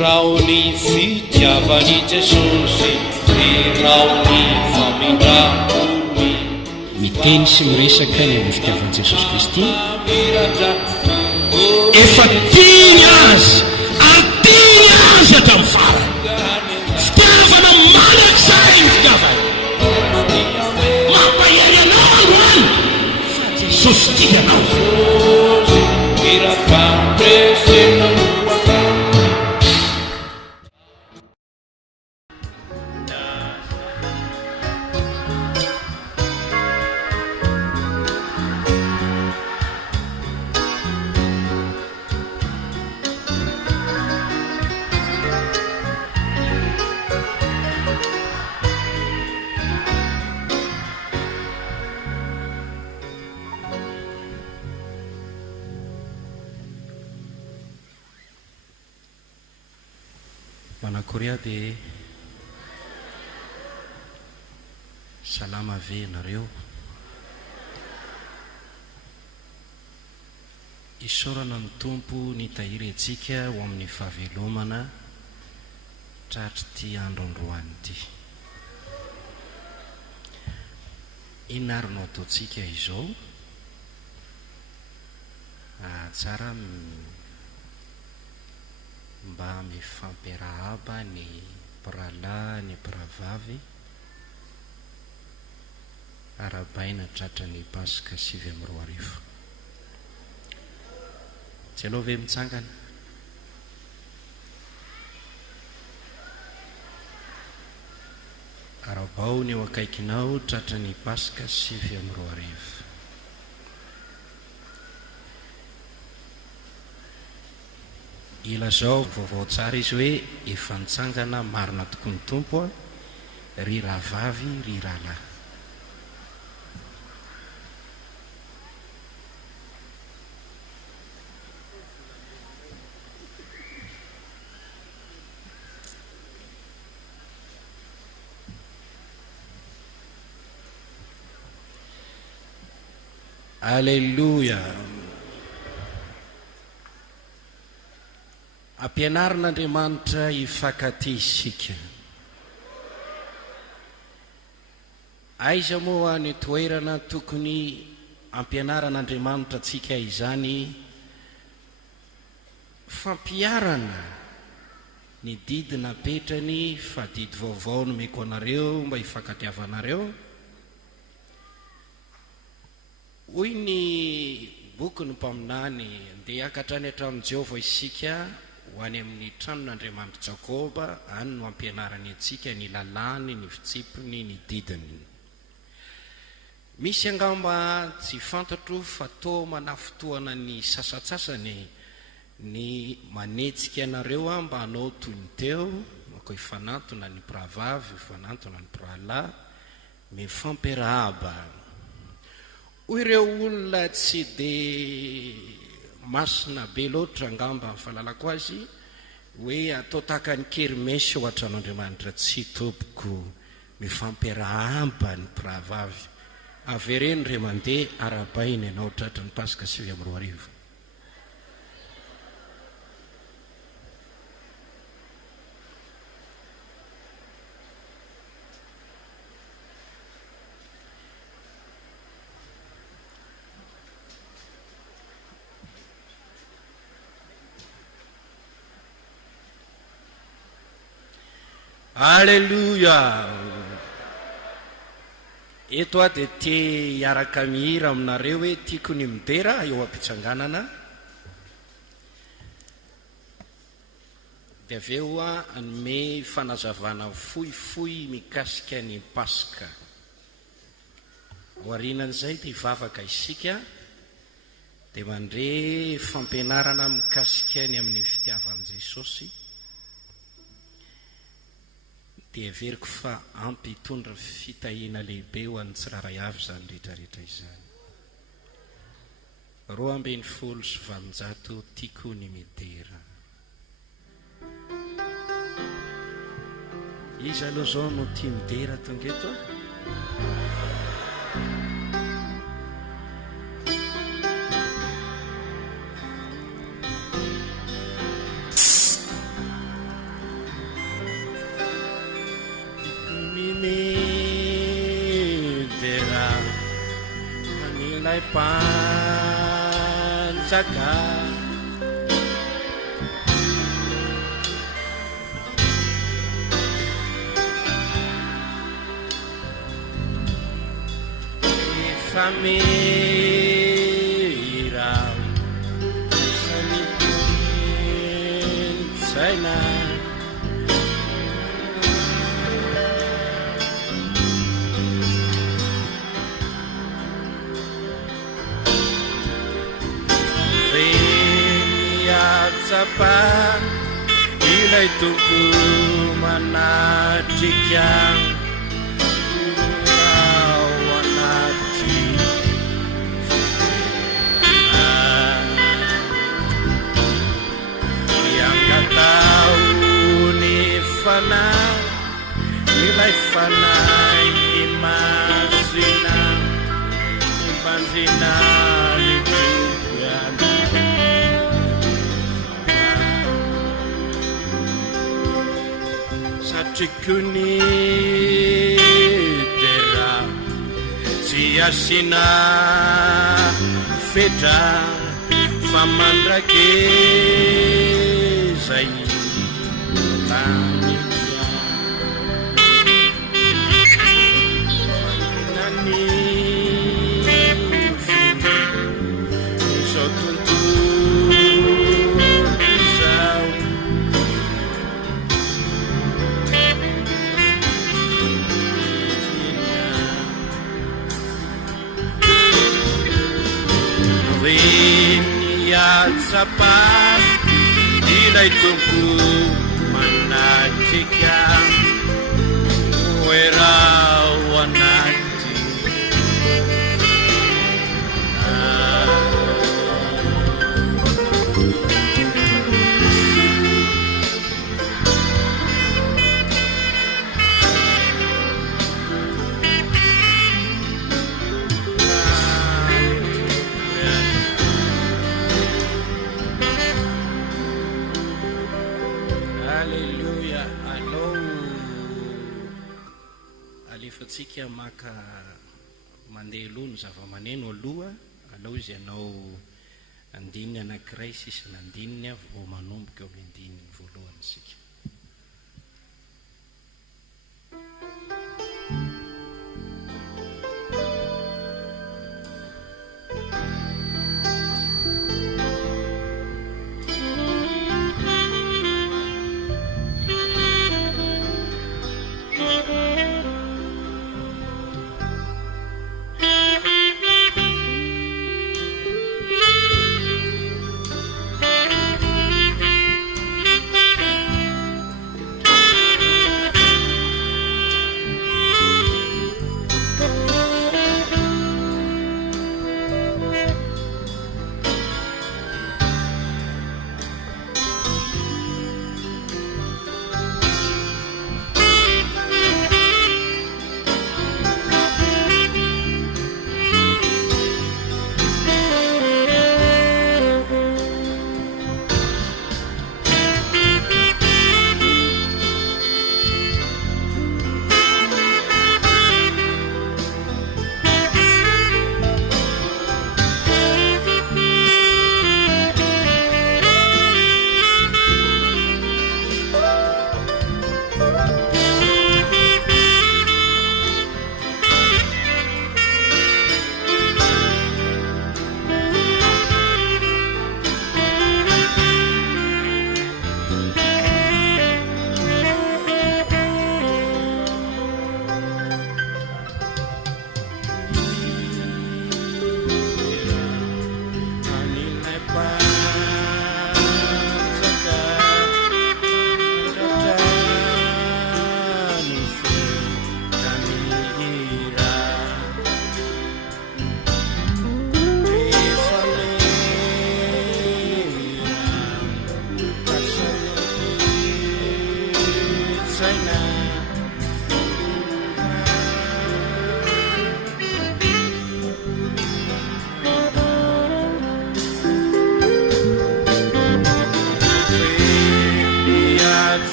raony fitiavany jesosy raony famindramony miteny sy miresaka ny amin'ny fitiavan'i jesosy kristy efa tiany azy antiny azy hatramin'ny farany fitiavana manak'izay ny fitiavany mampahery anao androany fa jesosy tia anao manakoria dia salama ve nareo isorana ny tompo ny tahiry antsika ho amin'ny fahavelomana tratry ty andro androany ty inarinao ataontsika izao tsara mba mifampiarahaba ny mpiralahy ny mpiravavy arabaina tratra ny pasika 7 tsy aloha ve mitsangana arabao ny eo akaikinao tratra ny pasika 7 ila zao vaovao tsara izy hoe efa nitsangana marina tokoa ny tompo a ry rahavavy ry rahalahy alleluia ampianarin'Andriamanitra hifankaty isika aiza moa ny toerana tokony ampianaran'Andriamanitra antsika izany fampiarana ny didina petrany fa didy vaovao no meko anareo mba hifankatiavanareo hoy ny boky ny mpaminany andeha ankatrany hatramin'i Jehovah isika ho any amin'ny tranon'Andriamanitra Jakoba any no ampianarany antsika ny lalàny ny fitsipiny ny didiny misy angamba tsy fantatro fa toa manafotoana ny sasatsasany ny manetsika anareo mba hanao toy ny teo mako hifanantona ny mpiravavy hifanantona ny mpiralahy mifampiarahaba hoy ireo olona tsy dia masina be loatra angamba fahalalako azy hoe atao tahaka ny kerimesy ho atran'Andriamanitra tsy topoko mifampiarahaba ny mpiravavy avereny re mandeha arabaina ianao tratra ny pasika 7 alleluia eto a dia te hiaraka mihira aminareo hoe tiako ny midera eo am-pitsanganana dia avy eo a anome fanazavana fohifohy mikasika ny pasika ho arinan'izay dia hivavaka isika dia mandre fampianarana mikasika ny amin'ny fitiavan'i Jesosy dia veriko fa ampy hitondra fitahiana lehibe ho an'ny tsiraray avy izany rehetrarehetra izany 2:7 tiako ny midera izy aloha zao no tia midera tongeto ilay panjaka famira sanipurin saina Veniatsapan ilay tungku manatikang nilai fanay imasina ibanzina litugan sa cikuni tera siasina feta famandrake zay Sapat ilay tungku manatikang werawanati alefatsika maka mandeha aloha no zava-maneno aloha alao izy ianao andininy anankiray sisa nandininy avy vao manomboka eo amin'ny andininy voalohany isika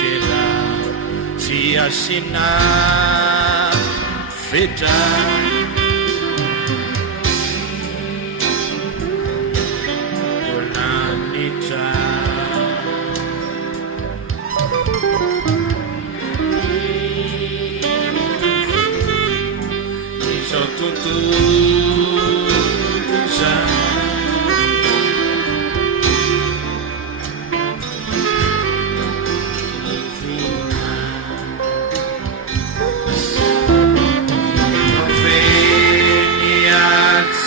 tena tsy asina fetra onanitra izao tontolo zany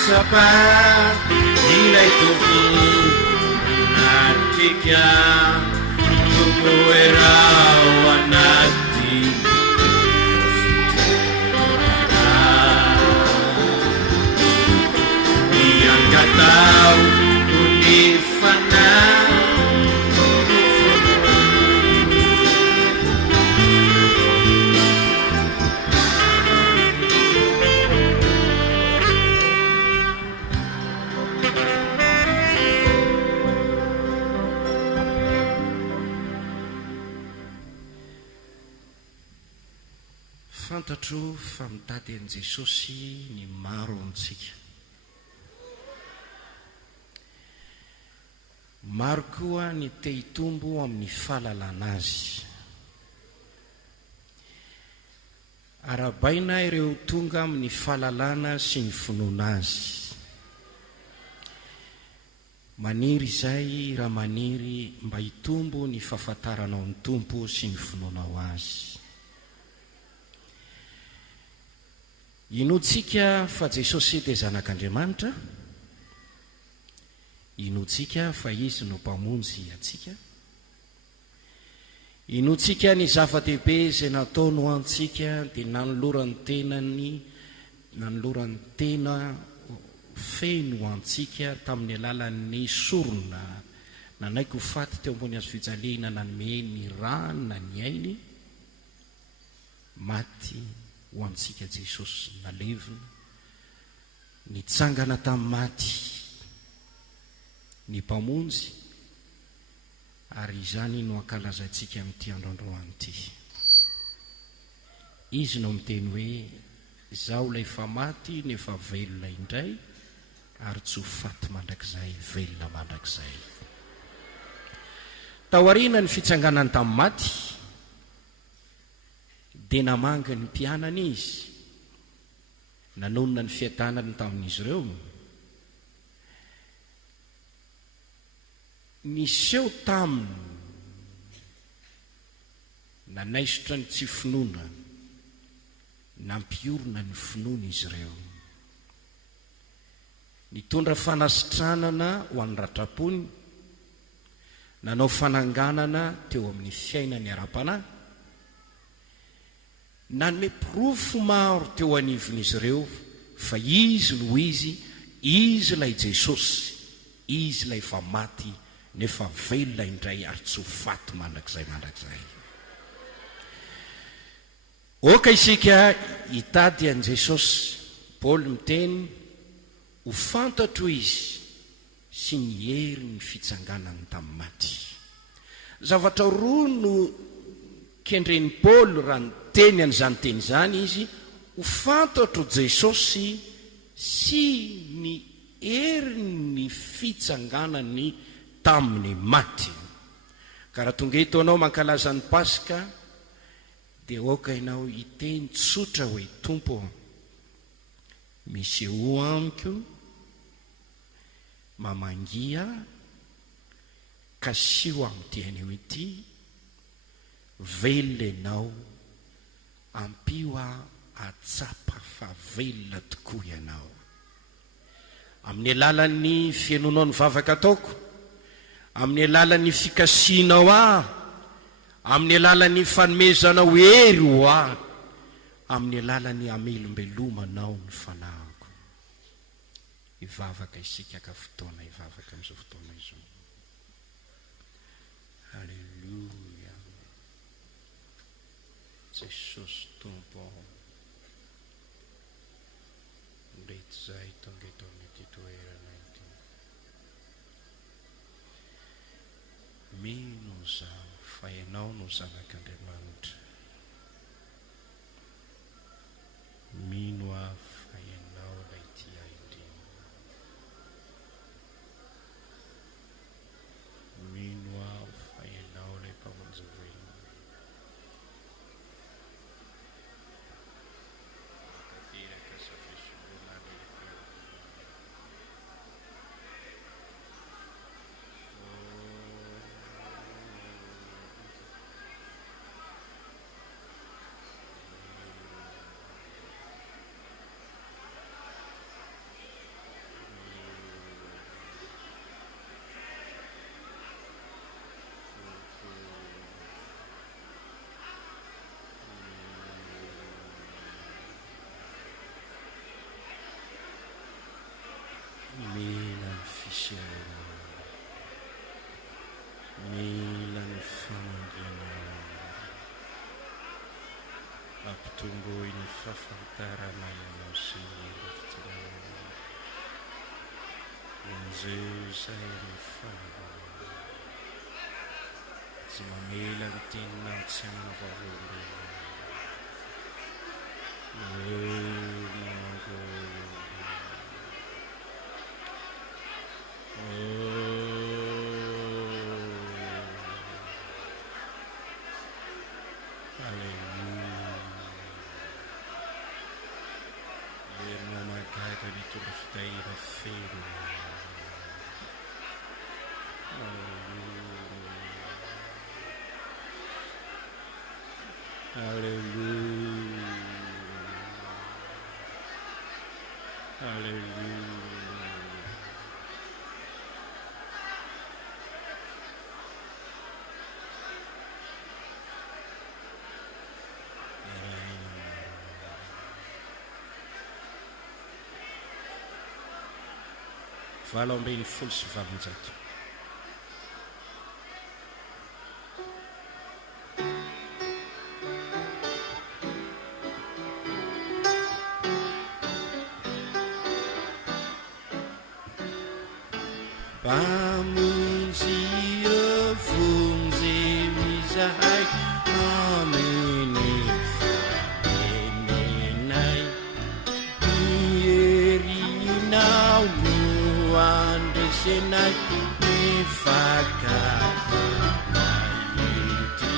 sapa ilay tompony natrika tomoerao anaty iangatao ny fanahy fantatro fa mitady an' Jesosy ny maro amintsika. Maro koa ny te hitombo amin'ny fahalalana azy. Arabaina ireo tonga amin'ny fahalalana sy ny finoana azy. Maniry izay raha maniry mba hitombo ny fahafantaranao ny tompo sy ny finoanao azy. Inoantsika fa Jesosy dia zanak'Andriamanitra, inoantsika fa izy no mpamonjy atsika, inoantsika ny zava-dehibe izay nataony ho antsika dia nanolorany tena feno ho antsika tamin'ny alalan'ny sorona nanaiko ho faty teo ambony azo fijaliana nanome ny rana ny ainy maty ho antsika Jesosy nalevina nitsangana tamin'ny maty ny mpamonjy ary izany no ankalazatsika amin'ity androandroany ity. Izy no miteny hoe izaho ilay efa maty nefa velona indray ary tsy ho faty mandrakizay, velona mandrakizay. Taoriana ny fitsanganany tamin'ny maty dia namanga ny mpianana izy, nanonona ny fiadanany tamin'izy ireo, niseho taminy nanaisotra ny tsy finoana, nampiorona ny finoana izy ireo, nitondra fanasitranana ho an'ny ratrapony, nanao fananganana teo amin'ny fiainany ara-panahy, nanome pirofo maro teo anivon'izy ireo fa izy no izy ilay Jesosy, izy ilay efa maty nefa velona indray ary tsy ho faty mandrakizay. Oka isika hitady an' Jesosy. Paoly miteny ho fantatro izy sy ny hery ny fitsanganany tamin'ny maty. Zavatra roa no kendreny Paoly raha niteny an'izany teny izany izy, ho fantatro Jesosy sy ny hery ny fitsanganany tamin'ny maty. Ka raha tonga eto anao mankalaza ny Paska dia oka ianao hiteny tsotra hoe Tompo, misy eo amiko mamangia ka sio amin'ity anio ity, velona ianao, ampio atsapa fa velona tokoa ianao. Amin'ny alalan'ny fiainonao ny vavaka ataoko, amin'ny alalan'ny fikasianao amin'ny alalan'ny fanomezanao hery ho amin'ny alalan'ny amelombelomanao ny fanahiko. Ivavaka isika ka fotoana ivavaka amin'izao fotoana izao. Halleluja. Jesosy Tompo, ndreto izay tonga eto amin'ity toerana ity. mino zaho fa ianao no zanak'Andriamanitra. Mino aho fa ianao ilay tia indrindra. Mino aho fa ianao ilay mpamonjy velona. Tanteraka zavesoloana lehibe. Mila ny fisianana, mila ny famanginana, ampitomboy ny fahafantarana ianao sy ny hevitra onjeo izay amin'ny fanavana, tsy mamela ny teninao tsy amin'ny vavolombelona. Erinao magaga mitondra fitahira feno. Alleluia. Alleluia. Valo ambin'ny folo sy valonjato. Pamonjy vonjeo izahay amin'ny fanenenay, mierinao no andresenay mifakatanay ety.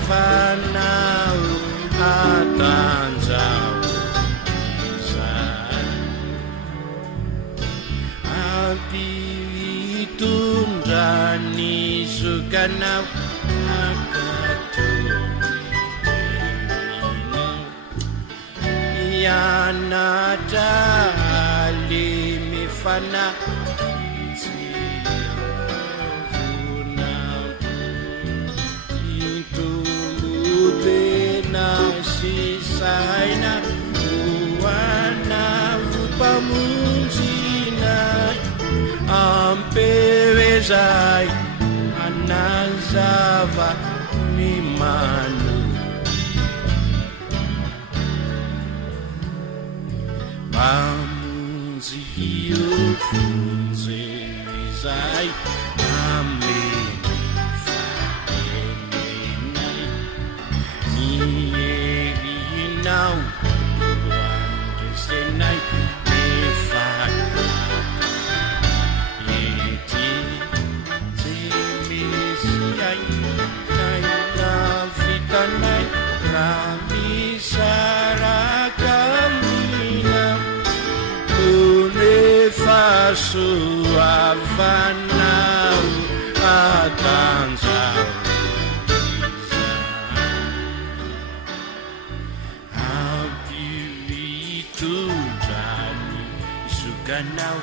Soavanao atanjao izay, ampitondrany zokanao akatony teninao, ianatra alemefana saina hoana mpamonjinay, ampewezay anazava ny mano. Mpamonjy vonjeo izay amin'ny fanenenay, mierinao andresenay mifakatana ety. Ze misiay naina vitanay raha misaraka amina, rehefa soavanao atanjao ampitondrany zokanao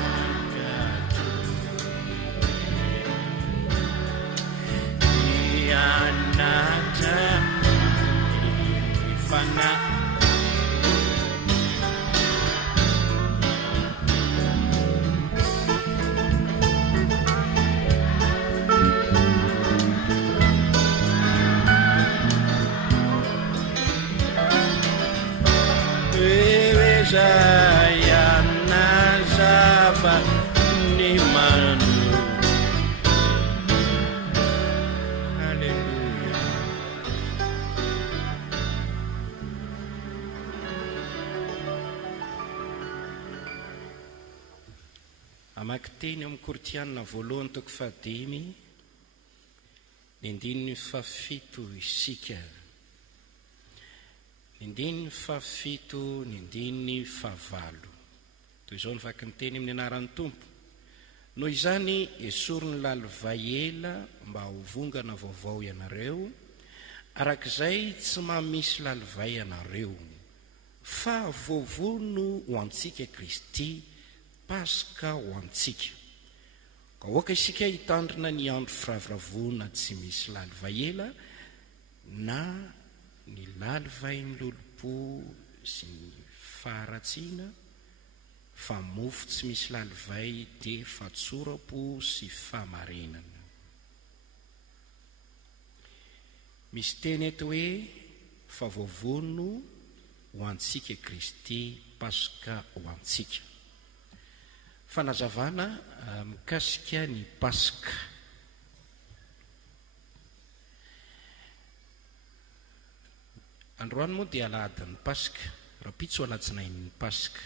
akatony, ianatra mifana. zay anazava ny mano. Halleluja. Amaky teny amin'ny Kortianina voalohany toko 5, ny 7 isika. Ny 7, ny 8. Toy izao ny vaky ny teny amin'ny anaran'ny Tompo. Noho izany esoriny lalivay ela mba hovongana vaovao ianareo, arak'izay tsy mamisy lalivay ianareo, fa voavono ho antsika Kristy, Paska ho antsika. Ka oaka isika hitandrina ny andro firavoravoana tsy misy lalivay ela, na ny lalivay ny lolopo sy ny faharatsiana, fa mofo tsy misy lalivay dia fatsorapo sy fahamarenana. Misy teny eto hoe fa voavono ho antsika Kristy, Paska ho antsika. Fanazavana mikasika ny Paska. Androany moa dia alahadin'ny Paska, rapitso alatsinain'ny Paska.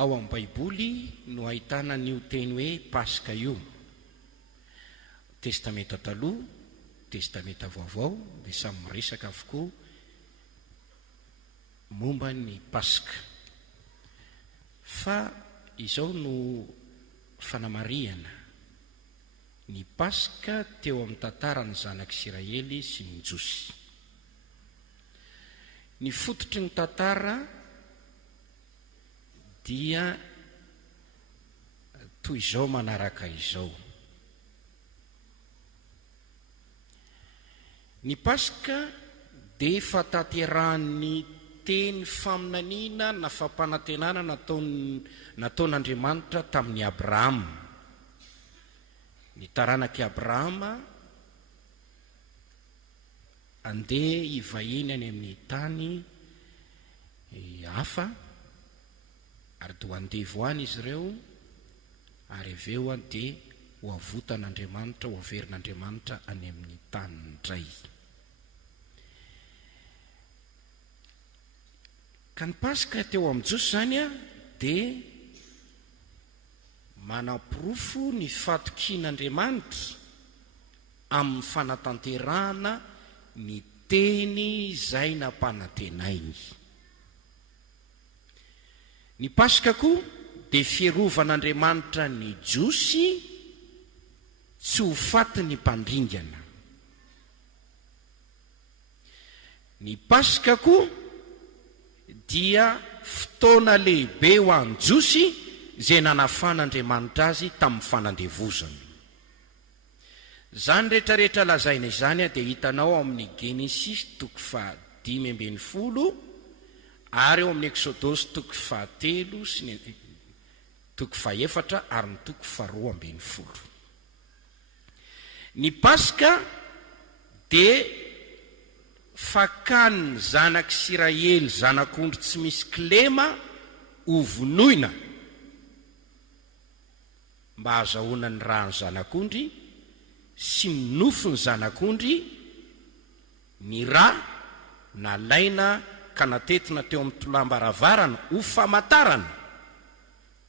Ao amin'ny Baiboly no ahitana n'io teny hoe Paska io. Testamenta taloha, testamenta vaovao, dia samy miresaka avokoa momba ny Paska. Fa izao no fanamariana. Ny Paska teo amin'ny tantarany zanak'Israely sy ny Josy. Ny fototry ny tantara dia toy izao manaraka izao. Ny Paska dia fataterahan'ny teny faminaniana na fampanantenana nataon'Andriamanitra tamin'ny Abrahama. Ny taranaky Abrahama andeha hivahiny any amin'ny tany hafa, ary dia andevo any izy ireo, ary aveo dia ho avotan'Andriamanitra, ho averin'Andriamanitra any amin'ny tany indray. Ka ny Paska teo amin'ny Josy zany dia manapirofo ny fatokian'Andriamanitra amin'ny fanatanterahana ny teny izay nampanantenainy. Ny Paska koa dia fierovan'Andriamanitra ny Josy tsy ho faty ny mpandringana. Ny Paska koa dia fotoana lehibe ho an'ny Josy izay nanafan'Andriamanitra azy tamin'ny fanandevozana. Zany rehetrarehetra lazaina izany dia hitanao amin'ny Genesis toko 5:10 ary eo amin'ny Exodosy toko 7 sy ny toko 4 ary ny toko 12. Ny Paska dia fakany zanak'Israely, zanak'ondry tsy misy kilema, ho vonoina mba hahazahoana ny raha ny zanak'ondry sy ny nofony zanak'ondry, ny raha nalaina ka natetina teo amin'ny tolambaravarana ho famantarana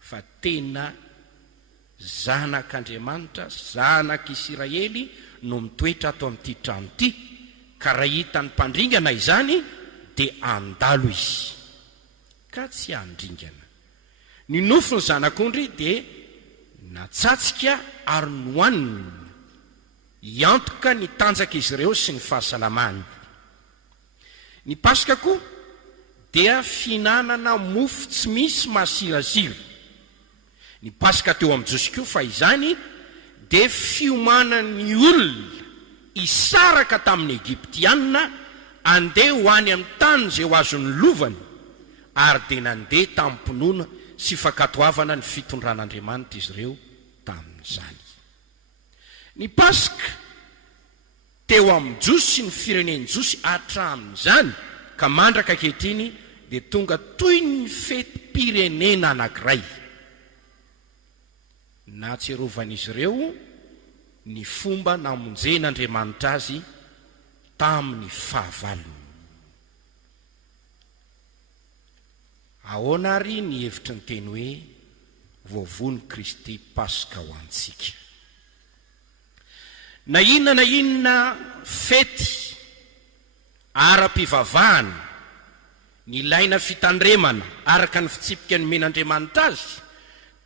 fa tena zanak'Andriamanitra, zanak'Israely no mitoetra ato amin'ity trano ity. Ka raha hitan'ny mpandringana izany dia andalo izy, ka tsy andringana. Ny nofony zanak'ondry dia natsatsika ary nohanina, hiantoka ny tanjaka izy ireo sy ny fahasalamany. Ny Paska koa dia finanana mofo tsy misy masirazira. Ny Paska teo amin'ny Josy koa fa izany dia fiomanan'ny olona isaraka tamin'ny Egyptianina andeha ho any amin'ny tany izay ho azony lovany, ary dia nandeha tamin'ny mpinoana sy fankatoavana ny fitondran'Andriamanitra izy ireo tamin'izany. Ny Paska teo amin'ny Josy sy ny firenen'ny Josy hatramin'izany ka mandraka kehitriny dia tonga toy ny fetim-pirenena anankiray natserovan'izy ireo ny fomba namonjen'Andriamanitra azy tamin'ny fahavalony. Ahoana ary ny hevitry ny teny hoe voavony Kristy Paska ho antsika. Na inona fety ara-pivavahana ny ilaina fitandremana araka ny fitsipika ny men'Andriamanitra azy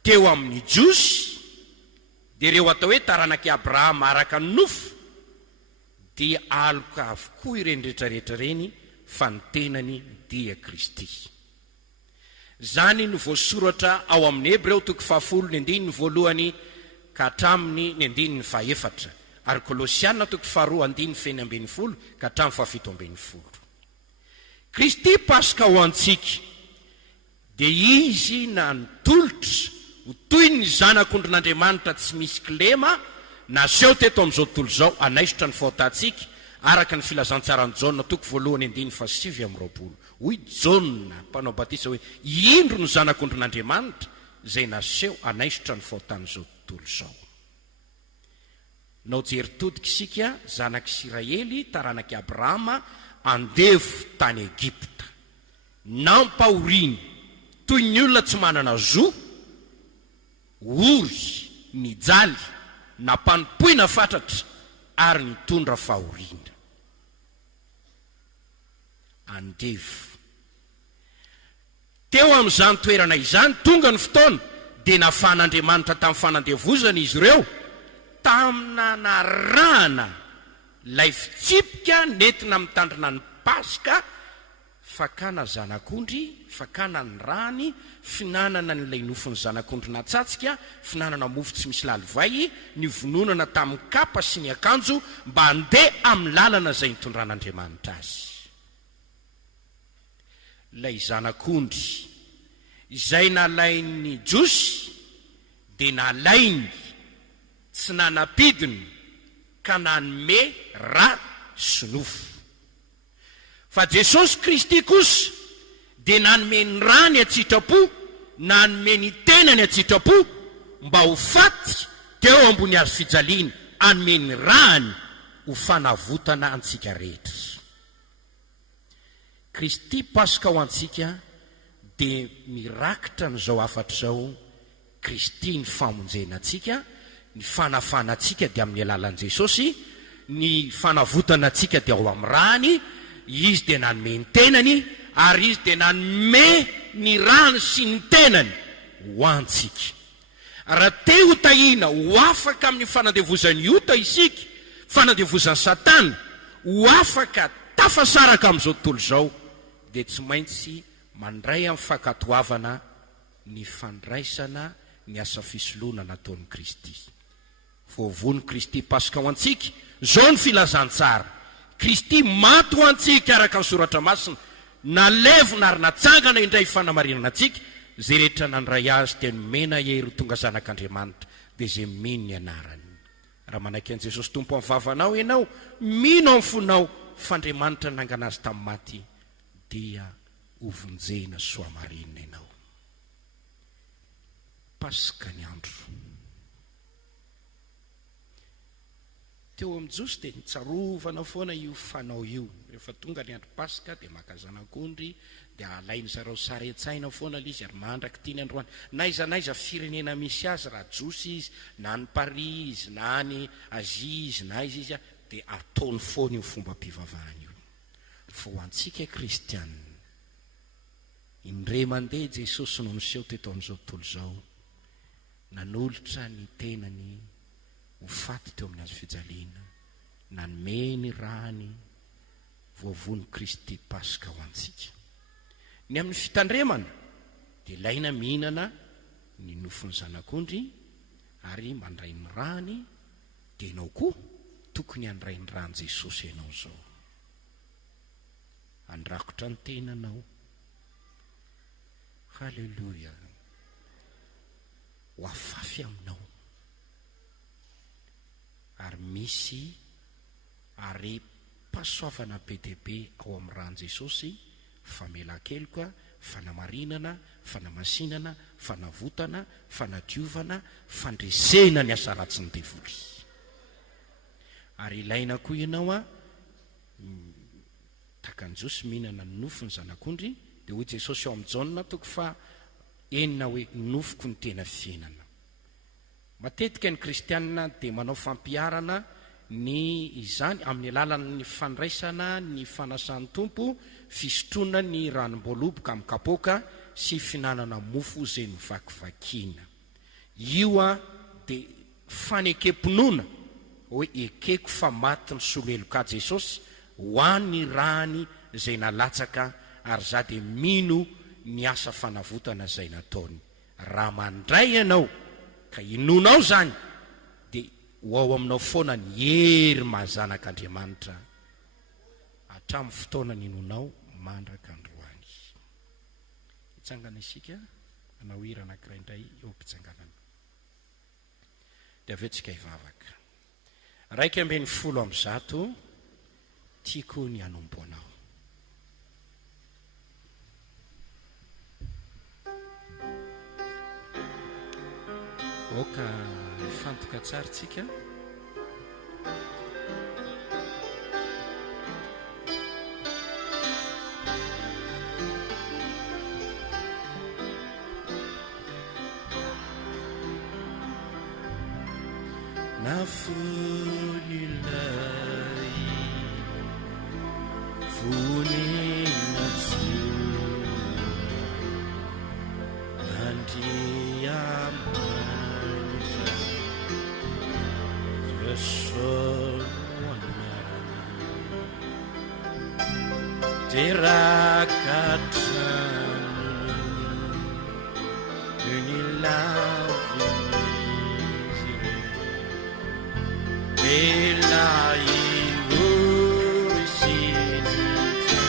teo amin'ny Jiosy dia ireo atao hoe taranak'i Abrahama araka ny nofo dia aloka avokoa ireny rehetrarehetra reny fa ny tenany dia Kristy. Zany no voasoratra ao amin'ny Hebreo 10:1 ka hatraminy 9:4 ary Kolosiana 2:2 ka hatramin'ny 7:10. Kristy Paska ho antsika dia izy na nitolotra ho toy ny zanak'Andriamanitra tsy misy kilema naseho teto amin'izao tontolo izao anaisotra ny fahotantsika araka ny filazantsarany Jaona 1:7. Hoy Jaona mpanao batisa hoe indro ny zanak'Andriamanitra izay naseho anaisotra ny fahotan'izao tontolo izao. Nao jeritodika isika zanak'Isiraely taranak'i Abrahama andevo tany Egipta nampahoriany toy ny olona tsy manana zo, ory, nijaly, nampanimpoina fatratra ary nitondra fahoriana. Andevo teo amin'izany toerana izany tonga ny fotoana dia nafan'Andriamanitra tamin'ny fanandevozana izy ireo tamina narahana lay fitsipika nentina mitandrina ny Paska, fakana zanak'ondry, fakana ny rany, finanana n'ilay nofon'ny zanak'ondry natsatsika, finanana mofo tsy misy lalivay, ny vononana tamin'ny kapa sy ny akanjo mba handeha amin'ny lalana izay nitondran'Andriamanitra azy. Lay zanak'ondry izay nalain'ny Jiosy dia nalainy tsy nanapidiny ka nanome ra sy nofo. Fa Jesosy Kristy kosa dia nanome ny rany atsitrapo, nanome ny tenany atsitrapo mba ho faty teo ambony hazo fijaliana, anome ny rany ho fanavotana antsika rehetra. Kristy Paska ho antsika dia mirakitra n'izao afatra izao Kristy ny famonjena antsika, ny fanafana antsika dia amin'ny alalan'i Jesosy, ny fanavotana antsika dia ao amin'ny rany. Izy dia nanome ny tenany ary izy dia nanome ny rany sy ny tenany ho antsika. Raha te ho tahina ho afaka amin'ny fanandevozan'ny ota isika, fanandevozan'ny Satana, ho afaka tafasaraka amin'izao tontolo izao dia tsy maintsy mandray amin'ny fankatoavana ny fandraisana ny asa fisoloana nataon'i Kristy. Voavony Kristy Paska ho antsika, zao ny filazantsara. Kristy maty ho antsika araka ny soratra masina, nalevona ary natsangana indray fanamarinana antsika, zay rehetra nandray azy teny mena hery tonga zanak'Andriamanitra dia zay mino ny anarany. Raha manaiky an'i Jesosy tompo amin'ny vavanao ianao, mino amin'ny fonao fa Andriamanitra nangana azy tamin'ny maty dia hovonjena soamarinina ianao. Paska ny andro. Teo amin'ny Jiosy dia nitsarovana foana io fanao io. Rehefa tonga ny andro Paska dia maka zanak'ondry dia alainy zareo saretsaina foana izy ary mandraka tiany androany. Na iza firenena misy azy, raha Jiosy izy, na ny Paris izy, na ny Azia izy, na izy dia ataony foana io fomba mpivavahana io. Fa ho antsika kristianina, indray mandeha Jesosy no niseho teto amin'izao tontolo izao, nanolotra ny tenany ho faty teo amin'ny hazo fijaliana, nanome ny rany, voavony Kristy Paska ho antsika. Ny amin'ny fitandremana dia ilaina mihinana ny nofon'ny zanak'ondry ary mandray ny rany, dia ianao koa tokony handray ny rany Jesosy ianao izao. Andrakotra ny tenanao. Halleluja. Ho afafy aminao. Ary misy pasoavana be deabe ao amin'ny rany Jesosy, famela-keloka, fanamarinana, fanamasinana, fanavotana, fanadiovana, fandresena ny asa ratsy ny devoly. Ary ilaina koa ianao a takanjosy mihinana ny nofo ny zanak'ondry, dia hoy Jesosy ao amin'ny Jaona toko fa enina hoe nofoko ny tena fiainana. Matetika ny kristianina dia manao fampiarana ny izany amin'ny alalan'ny fandraisana ny fanasan'ny tompo, fisotroana ny ranom-boaloboka amin'ny kapoka sy finanana mofo izay novakivakiana. Io a dia fanekemponona hoe ekeko fa maty ny soloeloka Jesosy ho an'ny rany izay nalatsaka, ary za dia mino ny asa fanavotana izay nataony. Raha mandray ianao ka inonao zany dia ho ao aminao foana ny hery mahazanak'Andriamanitra hatramin'ny fotoana ny inonao mandraka androany. Hitsangana isika manao hira anankiray indray eo am-pitsanganana. Dia aveo tsika hivavaka. 2:10 tiako ny hanompo anao. Oka fantoka tsara tsika. Nafunilai funinatsu andiamanta jesonarana terakatanu unilavini Elai usinita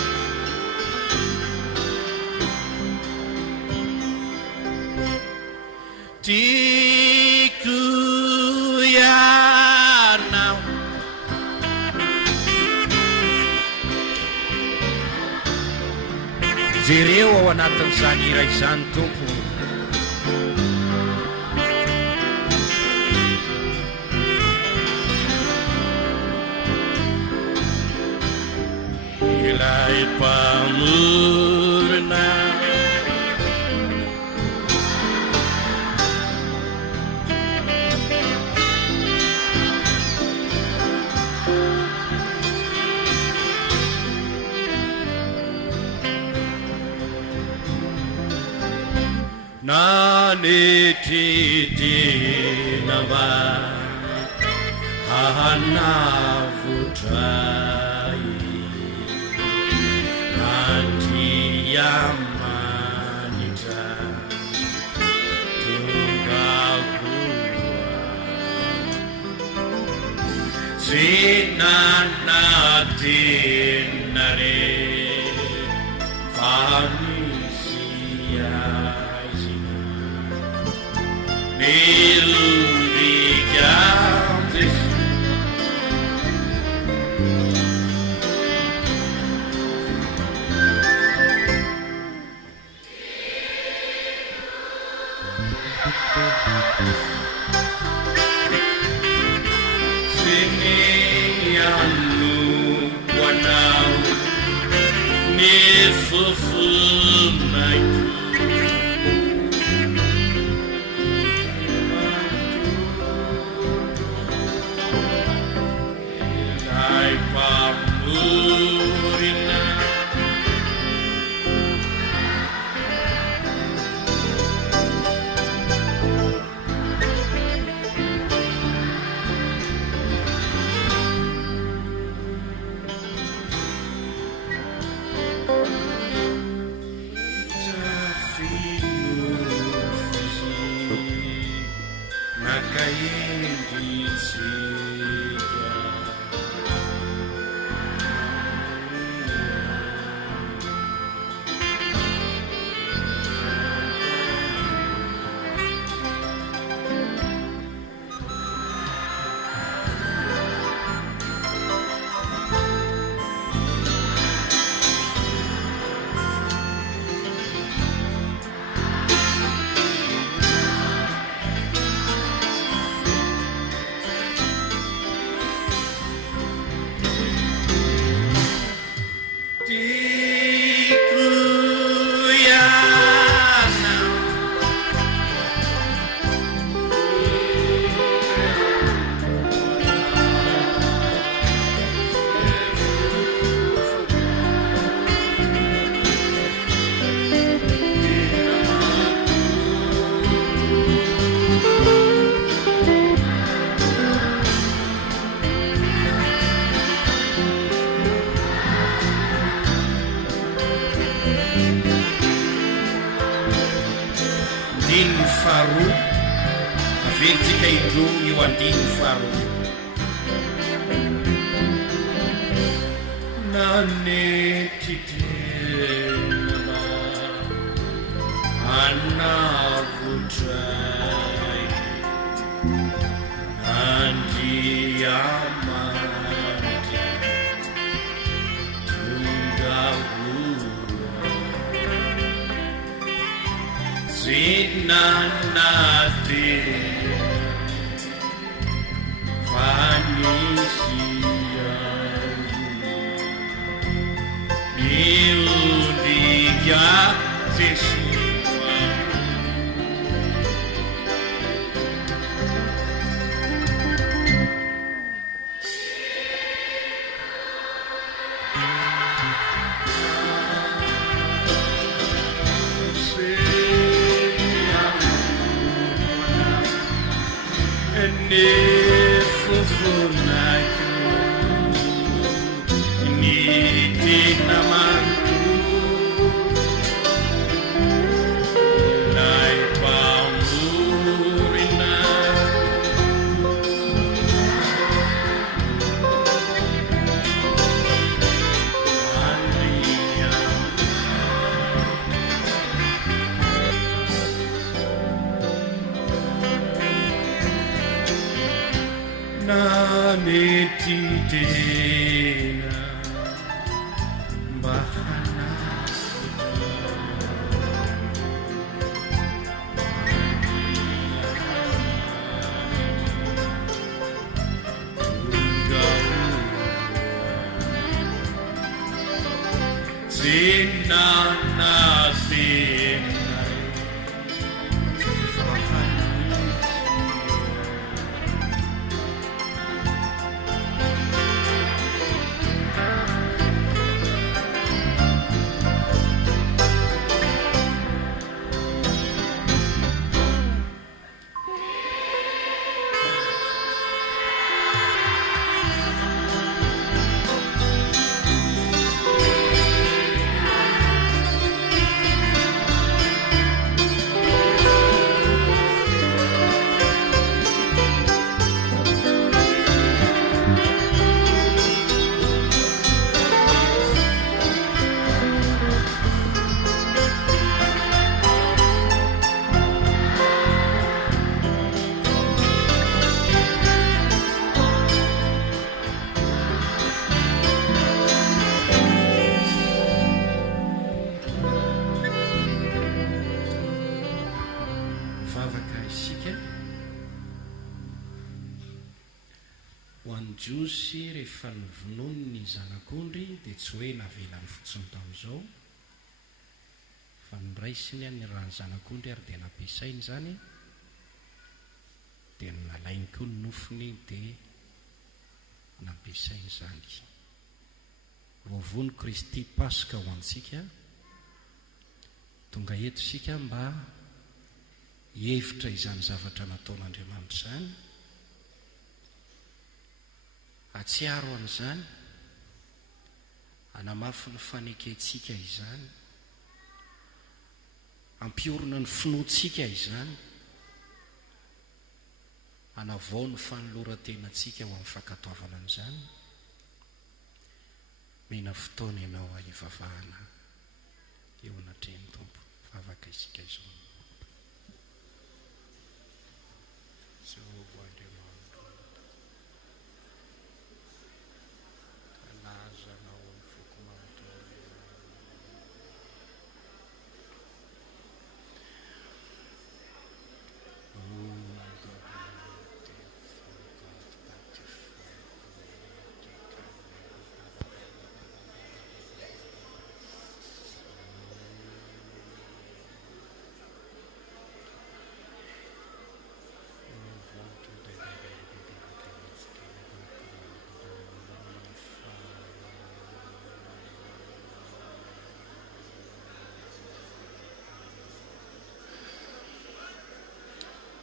tiku yanau jereo ao anatin'izany iray izany tompo. Ilay pamurna nanetitinamba hanavutrai Yamanita Tungavua Sinanatinare Vanisia Nilvigantis Sinianu wanau nifufumaitu Ilai pamurina velitsika indro eo andiny faharoa nanetitena anavutrai andiamandi tundavura zinanate vanisia miudiga Yeshua nefufunaku nitinamantu nai pamburina andriya nanetitena mbahana zinanatena hoan'josy rehefa nyvonono ny zanak'ondry dia tsy hoe navelany fotsiny tamin'izao fa nyraisiny ny rahany zanak'ondry ary dia nampiasainy zany dia nalainy koa ny nofony dia nampiasainy zany voavony Kristy Paska ho antsika tonga eto isika mba hevitra izany zavatra nataon'Andriamanitra izany atsiaro an'izany anamafy ny fanekentsika izany ampiorona ny finoantsika izany anavao ny fanoloran-tenantsika ho amin'ny fankatoavana an'izany mena fotoana ianao hivavahana eo anatrehany tompo vavaka isika izao Jehova Andriamanitra lazanao amin'ny foko manontolo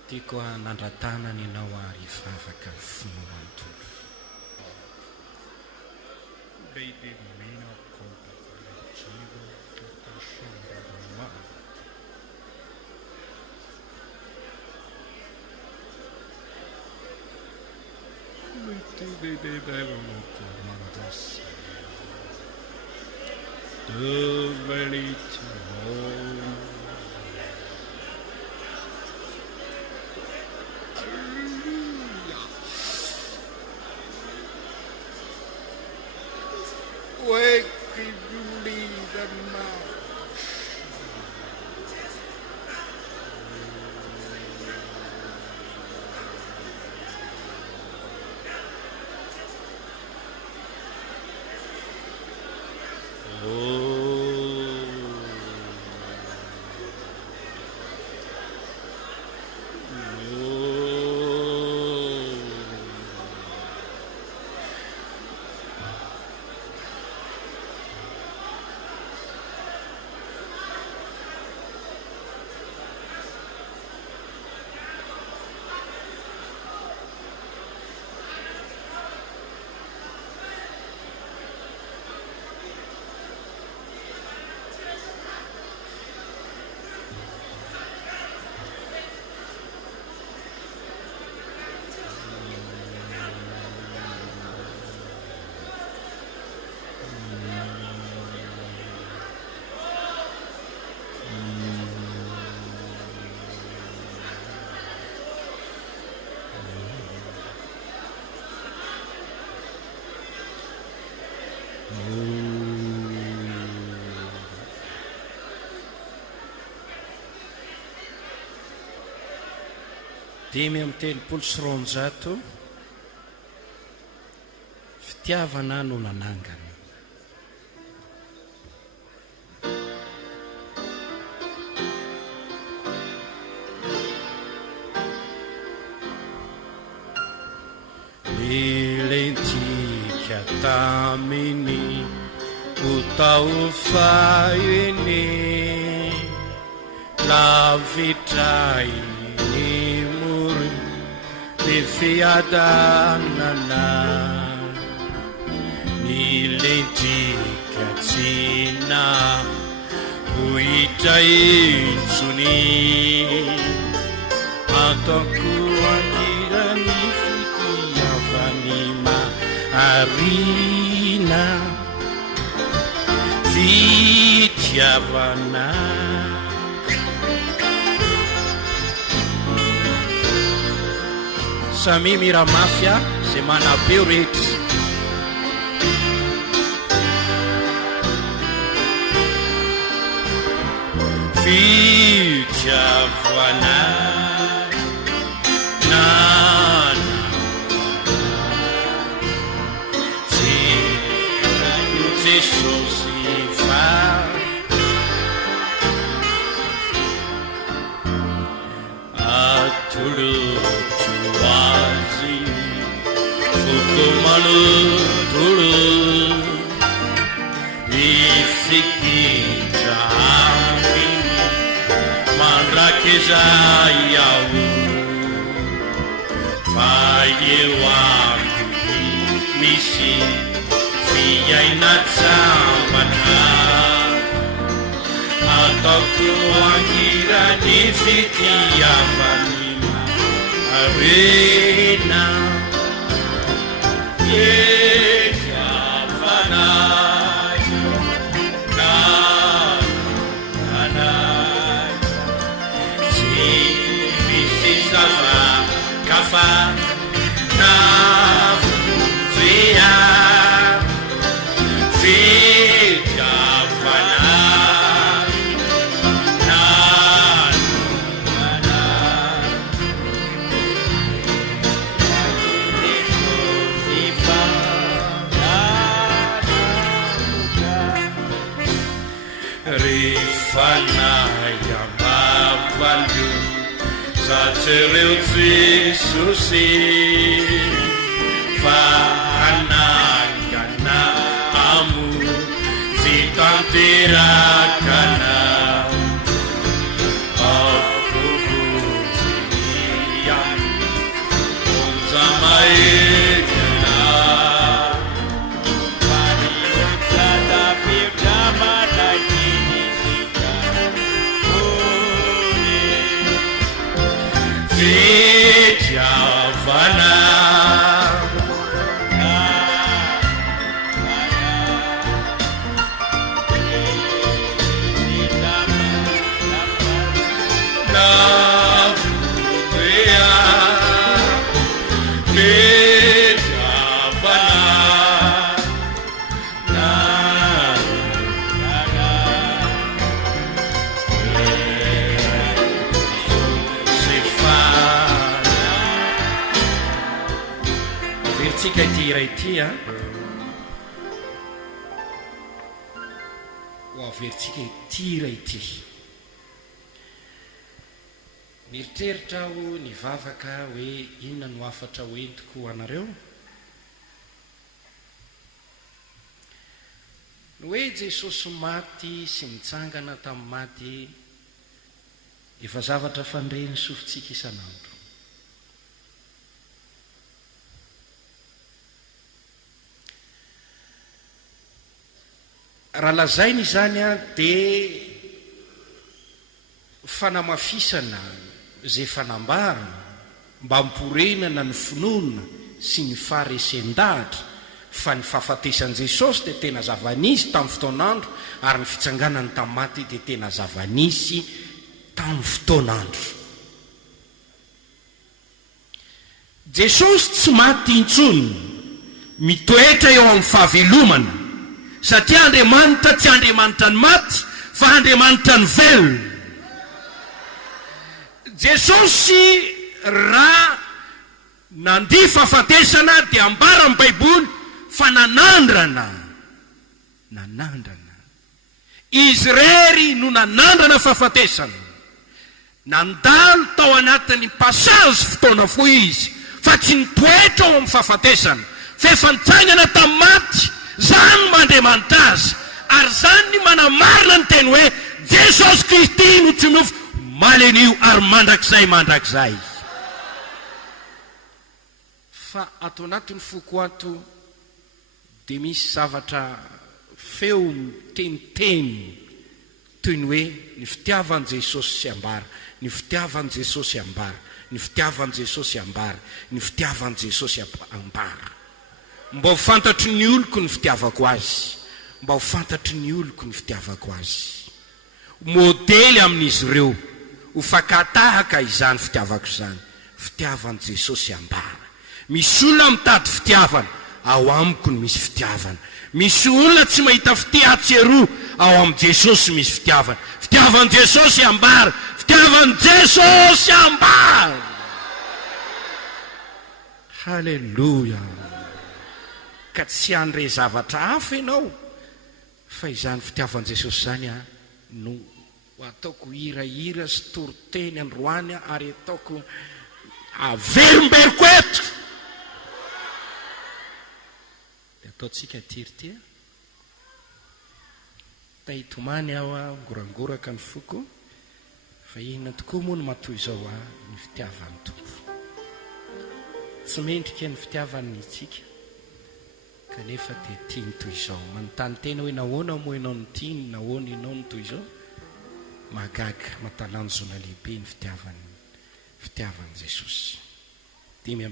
tiako hanandratana ianao ary vavaka ny finoanontolo. Baby meno conta collettivo tutto sembra normale. Dimy amin'ny telopolo sy roanjato fitiavana no nanangana. Milentika taminy ho tao fahiny lavitray ny fiadanana milentika tsina ho hitraintsony ataoko ankirany fitiavany maharina fitiavana samy miramafia zay manabeo rehetra fitiavana nana Jesosy fa atoloto azy fotomalotolo ifikitra aminy mandraky zay aho fa eo aminy misy fiaina tsambatra ataoko ankirany fitiavany maharina fitiavana nananay tsy misy zavakafa navovea fitiavana refanayambavalo zatsireo Jesosy fa anangana amo tsy tanterakana akovotsiany onja maekana fitiavana Averitsika ity iray ity a. Ho averitsika ity iray ity. Mieritreritra aho nivavaka hoe inona no afatra hoentiko anareo. No hoe Jesosy maty sy mitsangana tamin'ny maty, efa zavatra fandreny sofintsika isanandro. Raha lazainy izany a dia fanamafisana zay fanambara mba mporenana ny finoana sy ny faharesen-dahatra fa ny fahafatesan'i Jesosy dia tena zava-nisy tamin'ny fotoanandro ary ny fitsanganany tamin'ny maty dia tena zava-nisy tamin'ny fotoanandro. Jesosy tsy maty intsony, mitoetra eo amin'ny fahavelomana, satria Andriamanitra tsy Andriamanitra ny maty fa Andriamanitra ny velona. Jesosy raha nandihy fahafatesana dia ambara amin'ny Baiboly fa nanandrana. Izy rery no nanandrana fahafatesana. Nandalo tao anatin'ny pasazy fotoana foy izy, fa tsy nitoetra ao amin'ny fahafatesana. Fa efa nitsangana tamin'ny maty, zany mandriamanitra azy, ary zany ny manamarina ny teny hoe Jesosy Kristy no tsy miofo malenio ary mandrakizay. Fa ato anatin'ny foko ato dia misy zavatra feo miteniteny toy ny hoe ny fitiavan'i Jesosy sy ambara, ny fitiavan'i Jesosy ambara, ny fitiavan'i Jesosy ambara, ny fitiavan'i Jesosy ambara. Mba ho fantatry ny oloko ny fitiavako azy, mba ho fantatry ny oloko ny fitiavako azy. Modely amin'izy ireo ho fakatahaka izany fitiavako izany, fitiavan'i Jesosy ambara. Misy olona mitady fitiavana, ao amiko no misy fitiavana. Misy olona tsy mahita fitiatsero, ao amin'ny Jesosy misy fitiavana. Fitiavan'i Jesosy ambara, fitiavan'i Jesosy ambara. Halleluja. Ka tsy andre zavatra hafa ianao, fa izany fitiavan'i Jesosy zany no ataoko hirahira sy toriteny androany ary ataoko averimberiko eto. Dia ataontsika tirity. Tahitomany aho ngorangoraka ny foko, fa inona tokoa moa no matoy izao ny fitiavan'ny Tompo. Tsy mendrika ny fitiavan'ny tsika, kanefa dia tiany toy izao. Manontany tena hoe nahoana moa ianao no tiany, nahoana ianao no toy izao. Magaga matalanjona lehibe ny fitiavan'i Jesosy. 5:30.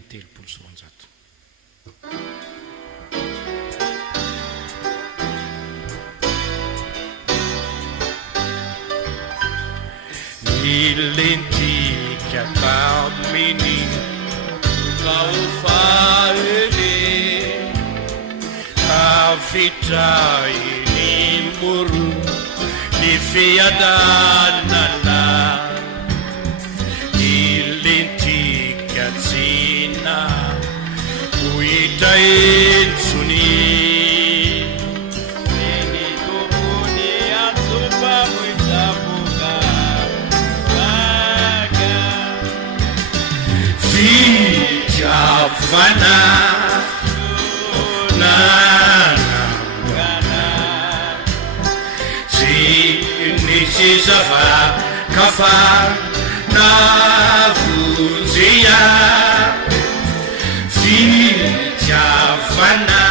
Nilentika tamini kaufalele avitrai muru nifiadanana nilentika tsina uitaensuni Vana na si zava kafa na vunzia vana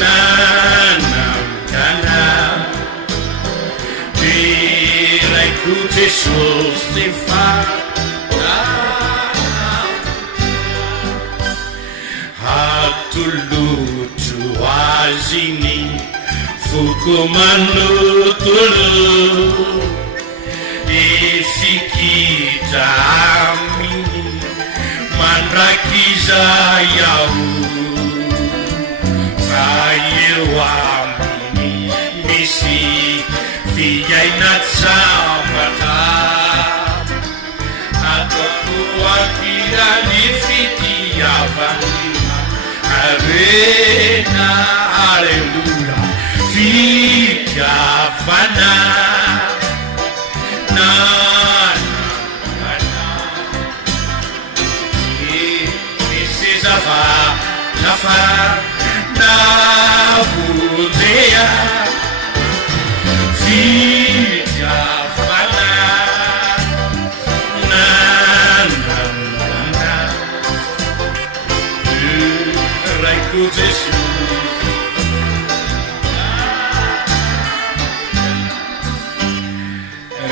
na direi cu Jesus ne fa Tulutu azini fukumanutulu isikita amini mandrakiza yau ayewamini misi vijainatsamata atakuakira nifiti yava arena aleluia fitiavana misy zavanafa navondrea fitiavana nanangana raiko Jesus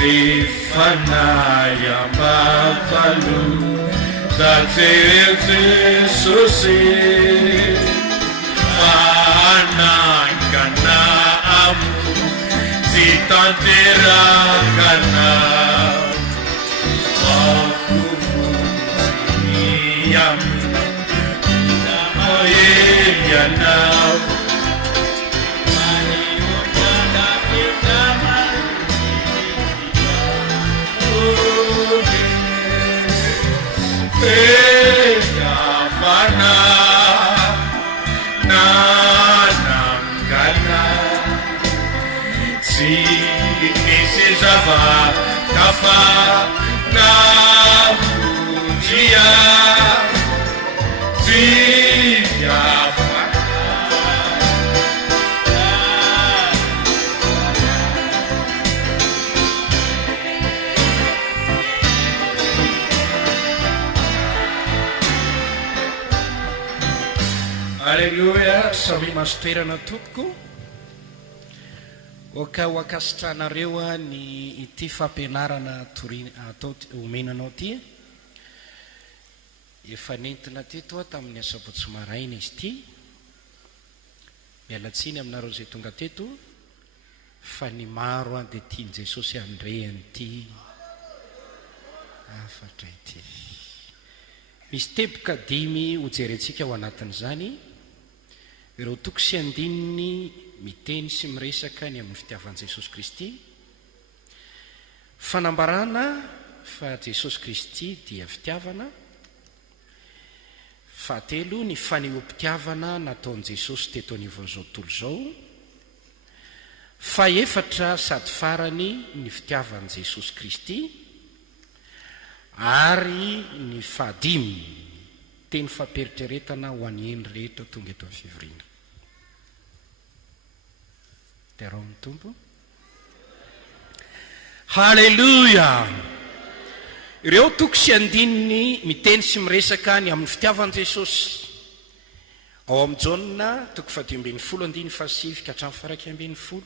rifanayambavalo zateretesose anangana amu zitanterakana akuvuniyamu naoyeyanau Fana nanangana si nisizava kafa na mujia vya Alleluia, samy masotoerana tompoko oka ho akasitranareo ny ity fampianarana atao omenanao ty efa nentina teto tamin'ny asabotsy maraina izy ty mialatsiny aminareo izay tonga teto fa ny maro dia tiany Jesosy andrehany ty afatra ity misy teboka 5 hojerentsika ao anatin'izany ireo toko sy andininy miteny sy miresaka ny amin'ny fitiavan'i Jesosy Kristy fanambarana fa Jesosy Kristy dia fitiavana fahatelo ny fanehoam-pitiavana nataon'i Jesosy teto anivon'izao tontolo izao faefatra sady farany ny fitiavan'i Jesosy Kristy ary ny fahadimy teny fampieritrretana ho an'ny eny rehetra tonga eto amin'ny fivoriana terao ny tompo halleluia ireo toko sy andininy miteny sy miresaka ny amin'ny fitiavan'i Jesosy ao amin'ny Jaona toko 10:10 ka hatramin'ny 1:10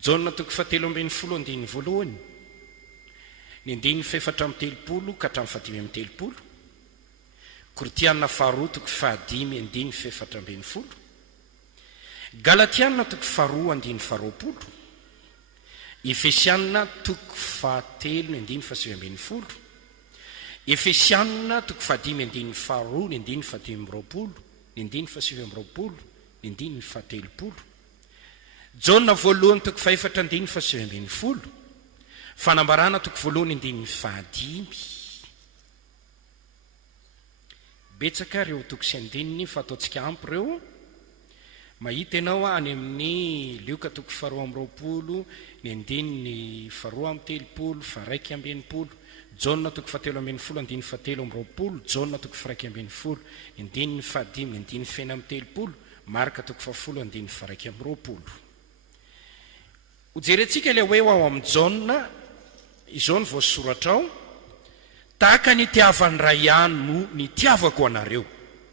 Jaona toko 7:1 ny 9:4 ka hatramin'ny 5:30 Koritiana faharoa toko 5:4 Galatiana toko 2:20 Efesiana toko 7:7 Efesiana toko 5:12 ny 9:20 ny 9:7 ny 9:30 Jaona voalohany toko 4:7 fanambarana toko voalohany 9:5 betsaka reo toko sy andininy fa ataontsika ampy reo mahita ianao any amin'ny Lioka toko 2:20 ny andininy 2:30 fa 1:90 Jaona toko 7:7 Jaona toko 1:20 ny andininy 5 ny andininy 6:30 Marka toko 10:1:20 hojerentsika ilay hoe ao amin'ny Jaona izao ny voasoratra ao tahaka ny tiavan'ny ray ihany no ny tiavako anareo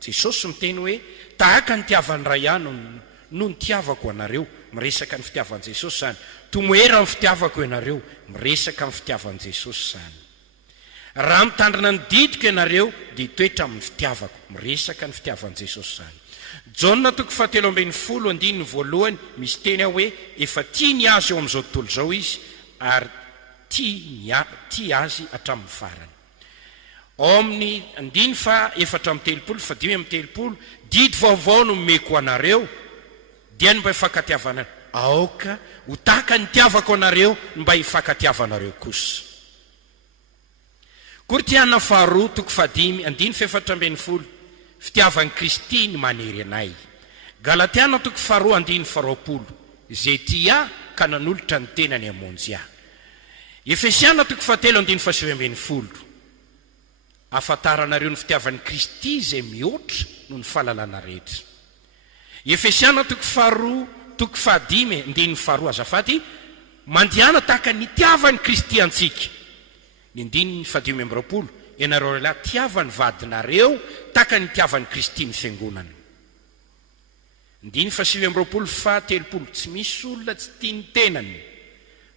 Jesosy miteny hoe tahaka ny tiavan'ny ray ihany no ny tiavako anareo miresaka ny fitiavan'i Jesosy zany tomoera ny fitiavako ianareo miresaka ny fitiavan'i Jesosy zany raha mitandrina ny didiko ianareo dia toetra amin'ny fitiavako miresaka ny fitiavan'i Jesosy zany Jaona toko 7:1 misy teny hoe efa tia ny azy eo amin'izao tontolo izao izy ary tia azy hatramin'ny farany ao amin'ny 9:4:30 didy vaovao no meko anareo dia mba hifankatiavana aoka ho tahaka ny tiavako anareo mba hifankatiavanareo kosa Koritiana faharoa toko 5:4 fitiavan'i Kristy ny manery anay. Galatiana 2:2 zay tia ka nanolotra ny tenany amonjy ahy. Efesiana 4:7 afantaranareo ny fitiavan'i Kristy zay mihoatra no ny fahalalana rehetra. Efesiana 2:5 azafady mandiana tahaka ny tiavan'i Kristy antsika. Ny 5:20 ianareo lahy tiavany vadinareo tahaka ny tiavan'i Kristy ny fiangonana. 5:30 tsy misy olona tsy tia ny tenany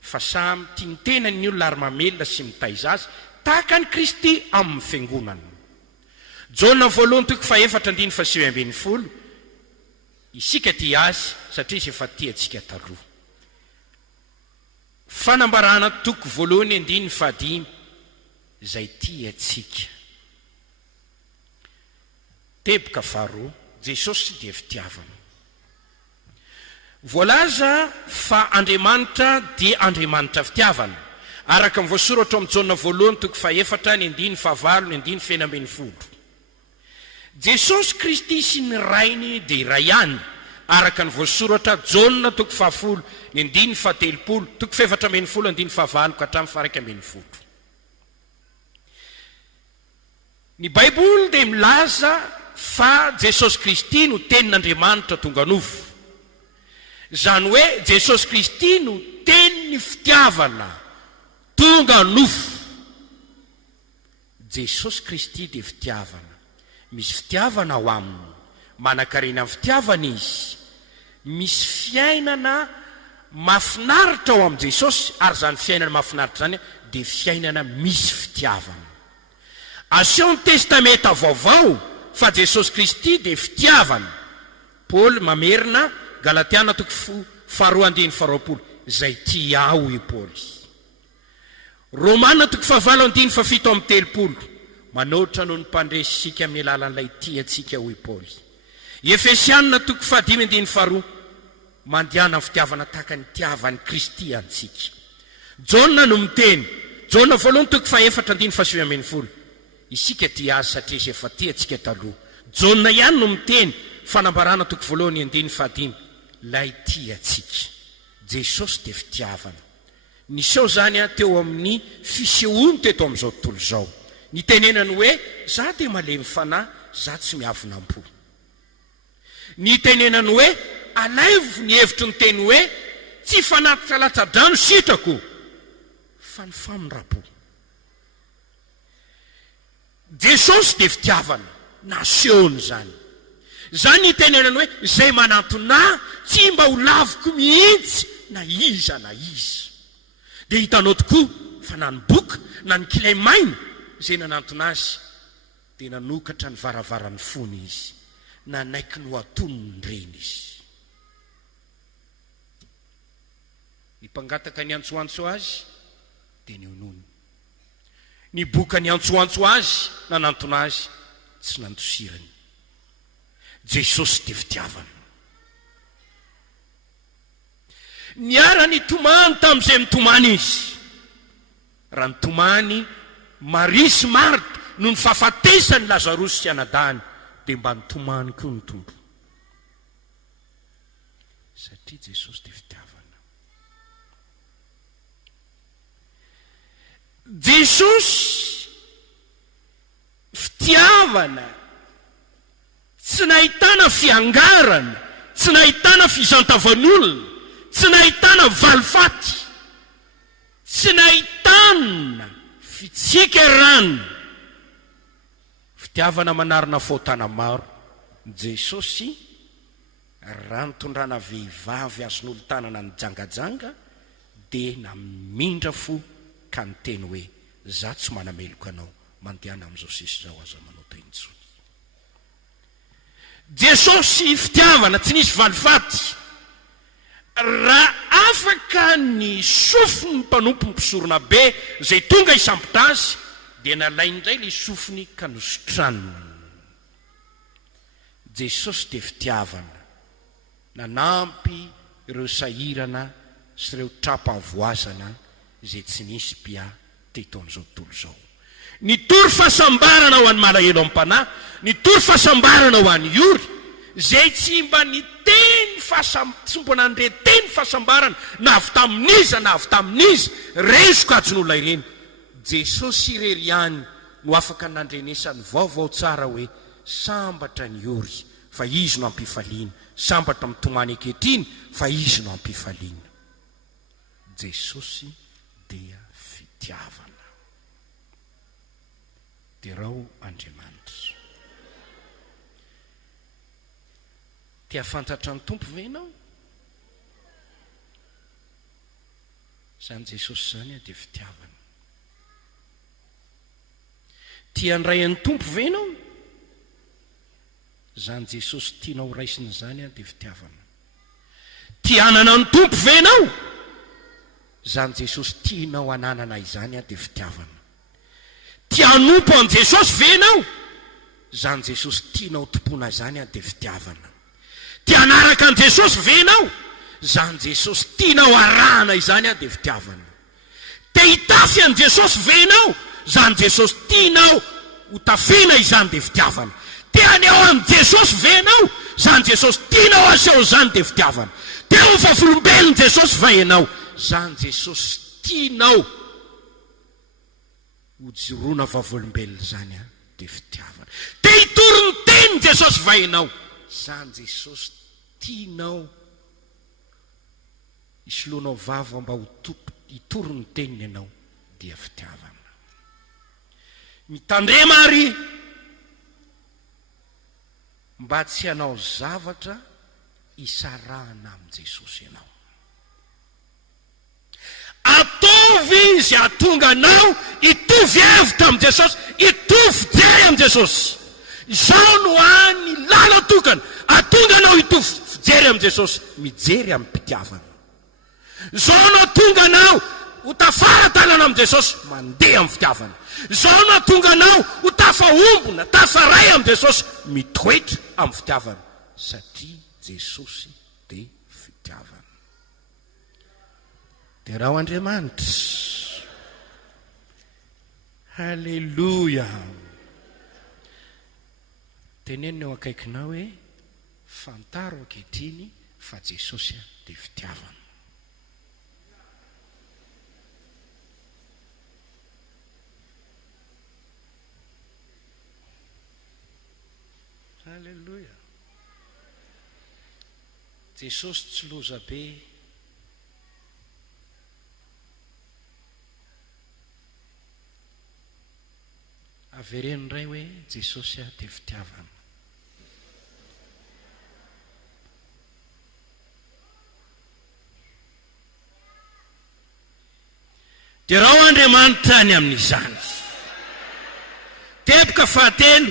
fa samy tia ny tenany ny olona ary mamelona sy mitaiza azy tahaka ny Kristy amin'ny fiangonana. Jona 1:4 isika tia azy satria izy efa tia antsika taloha. Fanambarana 2:5 zay tia antsika. Teboka 2 Jesosy dia fitiavana. Voalaza fa Andriamanitra dia Andriamanitra fitiavana. Araka ny voasoratra amin'ny Jona 1:4 Jesosy Kristy sy ny rainy dia iray ihany. Araka ny voasoratra Jona 2:10 Ny Baiboly dia milaza fa Jesosy Kristy no tenin'Andriamanitra tonga nofo. Zany hoe Jesosy Kristy no teniny fitiavana tonga nofo. Jesosy Kristy dia fitiavana. Misy fitiavana ao aminy. Manan-karena amin'ny fitiavana izy. Misy fiainana mahafinaritra ao amin'i Jesosy ary zany fiainana mahafinaritra zany dia fiainana misy fitiavana. Aseho ny testamenta vaovao fa Jesosy Kristy dia fitiavana. Paul mamerina Galatiana 2:20 zay tia ao i Paul. Romana 9:7 manoatra noho ny mpandresisika amin'ny alalan'ilay tia antsika ho i Paul. Efesiana 2:5 mandiana fitiavana tahaka ny tiavan'i Kristy antsika. Jona no miteny Jona 1:4 isika tia azy satria izy efa tia antsika taloha. Jona ihany no miteny fanambarana 2:5 lay tia antsika. Jesosy dia fitiavana. Niseho zany teo amin'ny fisehoany teto amin'izao tontolo izao. Ny tenenany hoe za dia malemy fanahy, za tsy miavonam-po. Ny tenenany hoe alaivo ny hevitry ny teny hoe tsy fanatitra latsa-drano sitrako fa ny famindrapo. Jesosy dia fitiavana nasehony zany. Zany ny tenenany hoe zay manantona tsy mba ho laviko mihitsy na iza na iza. Dia hitanao tokoa fa na ny boka na ny kilay maina zay nanantona azy dia nanokatra ny varavaran'ny fony izy, nanaiky no atonony reny izy. Ny mpangataka ny antsoantso azy dia ny onony. Ny boka ny antsoantso azy nanantona azy tsy nantosirany. Jesosy dia fitiavana. Niara ny tomany tamin'izay nitomany izy. Raha nitomany Maria sy Marta no ny fahafatesany Lazarosy sy anadany dia mba nitomany koa ny tompo. Satria Jesosy dia fitiavana. Jesosy fitiavana tsy nahitana fiangarana, tsy nahitana fizantavan'olona, tsy nahitana valifaty, tsy nahitana fitsikerana. Fitiavana manarina fahotana maro. Jesosy raha nitondrana vehivavy azon'olo tanana ny jangajanga dia namindra fo ka ny teny hoe za tsy manameloka anao, mandehana amin'izao sisy zao aza manao taintsony. Jesosy fitiavana tsy nisy valifaty. Raha afaka ny sofiny mpanompo mpisorona be zay tonga isampita azy dia nalaindray le sofiny ka nosotrany. Jesosy dia fitiavana. Nanampy ireo sahirana sy ireo trapa avoazana zay tsy nisy pia teto amin'izao tontolo izao. ny tory fahasambarana ho an'ny malahelo amin'ny mpanahy, ny tory fahasambarana ho an'ny ory, zay tsy mba ny teny tsy mbo nandre teny fahasambarana na avy tamin'iza na avy tamin'iza resokajin'olona ireny. Jesosy ireriany no afaka nandrenesany vaovao tsara hoe sambatra ny ory fa izy no ampifaliana, sambatra mitomany ankehitriny fa izy no ampifaliana. Jesosy dia fitiavana. Derao Andriamanitra. Tia fantatra ny tompo ve ianao? Zany Jesosy zany dia fitiavana. Tia ndray ny tompo ve ianao? Zany Jesosy tianao raisiny zany dia fitiavana. Tia anana ny tompo ve ianao? Zany Jesosy tianao ananana izany dia fitiavana. Tia hanompo an Jesosy ve ianao? Zany Jesosy tianao tompona zany dia fitiavana. Tia hanaraka an Jesosy ve ianao? Zany Jesosy tianao arahana izany dia fitiavana. Tia hitafy an Jesosy ve ianao? Zany Jesosy tianao hotafina izany dia fitiavana. Tia haneo an Jesosy ve ianao? Zany Jesosy tianao aseho zany dia fitiavana. Tia ho vavolombelon Jesosy ve ianao? Zany Jesosy tianao hojoroana vavolombelona zany dia fitiavana. Tia hitory ny teny Jesosy ve ianao? Zany Jesosy tianao isoloanao vava mba hitory ny teniny ianao dia fitiavana. Mitandrema ary mba tsy hanao zavatra isarahana amin'ny Jesosy ianao. Atovy izay atonga anao hitovy hevitra amin'ny Jesosy, hitovy fijery amin'ny Jesosy. Izao no any lala tokana atonga anao hitovy fijery amin'ny Jesosy, mijery amin'ny mpitiavana. Izao no atonga anao ho tafara tanana amin'ny Jesosy, mandeha amin'ny fitiavana. Izao no atonga anao ho tafaombona, tafaray amin'ny Jesosy, mitoetra amin'ny fitiavana, satria Jesosy dia fitiavana. Dia raha Andriamanitra, halleluia. Tenenina eo akaikinao hoe fantaro ankehitriny fa Jesosy dia fitiavana. Halleluia. Jesosy tsy loza be. Avereno ray hoe Jesosy dia fitiavana. Dia raha Andriamanitra any amin'izany. Teboka fahatelo.